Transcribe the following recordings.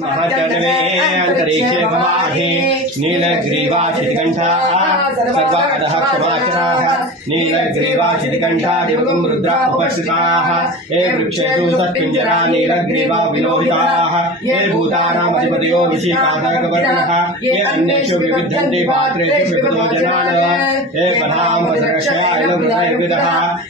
महत्यन्वे अंतरिक्षे गवाहि नीलग्रीवा शितिकण्ठा सर्वादः क्षमाचराः नीलग्रीवा शितिकण्ठा दिवगं रुद्रा उपस्थिताः ये वृक्षेषु सत्पिञ्जरा नीलग्रीवा विलोहिताः ये भूतानामधिपतयो विशिखाधकवर्णः ये अन्येषु विविध्यन्ति पात्रेषु विविधो जनान् ये पदामरक्षयायनवृतैर्विदः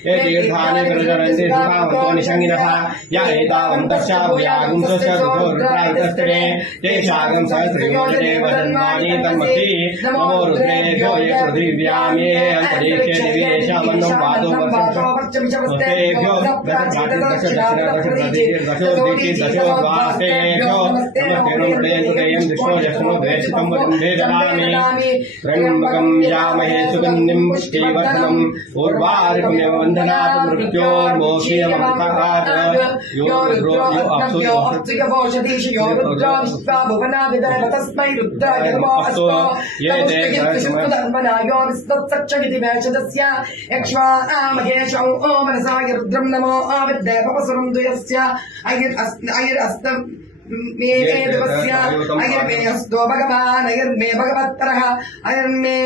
ये तीर्थानि प्रचरन्ति सुखावन्तो निषङ्गिनः य एतावन्तश्च भूयागुंसस्य सुखोरुद्रायुधस्तरे तेषागं सहस्रयोजने वदन्वानि तन्मति नमो रुद्रेभ्यो ये पृथिव्यामे अन्तरिक्षे निवेशमन्नं पादो वर्षेभ्यो दशोर्वास्तेभ्यो नमस्तेन विष्णो जष्णो भेषितं वरुन्धे जलामि त्र्यम्बकं यामहे सुगन्धिं पुष्टिवर्धनम् उर्वारुकमेव वन्दनात् मृत्योर्मोक्षीयमन्तकात् यो रुद्रो यो अप्सु तस्मै रुद्राय नमो अस्तु ये देवधर्मनायो विस्तत्सक्षगिति वेषदस्य यक्ष्वामहेशौ मनसाय रुद्रं नमो आविद्देवपसुरं द्वयस्य अयिरस्तम् मे देवस्य अयर्मे हस्तो भगवान् अयर्मे भगवत्तरः अयर्मे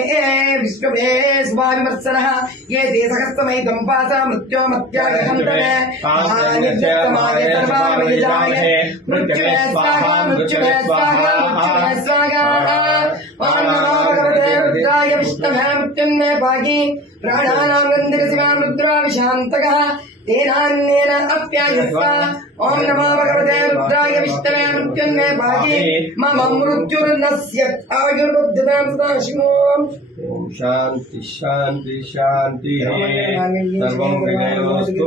विष्णुवे स्वामिमर्सनः ये ते सहस्रमयि दम्पासा मृत्योमत्यागन्तमे महानिर्जतमाय सर्वामयजाय मृत्युवे स्वाहा मृत्युवे स्वाहा मृत्युवे स्वाहा ॐ नमो भगवते रुद्राय विष्णवे मृत्युन्मे पाहि प्राणानां गन्धिरसिवा रुद्रा विशान्तकः तेनान्येन अप्यायस्व ॐ नमो भगवते रुद्राय विष्णवे मृत्युन्मे पाहि मम मृत्युर्नस्य आयुर्बुद्धितां सदाशिवो ॐ शान्ति शान्ति शान्तिः सर्वं विजयोस्तु।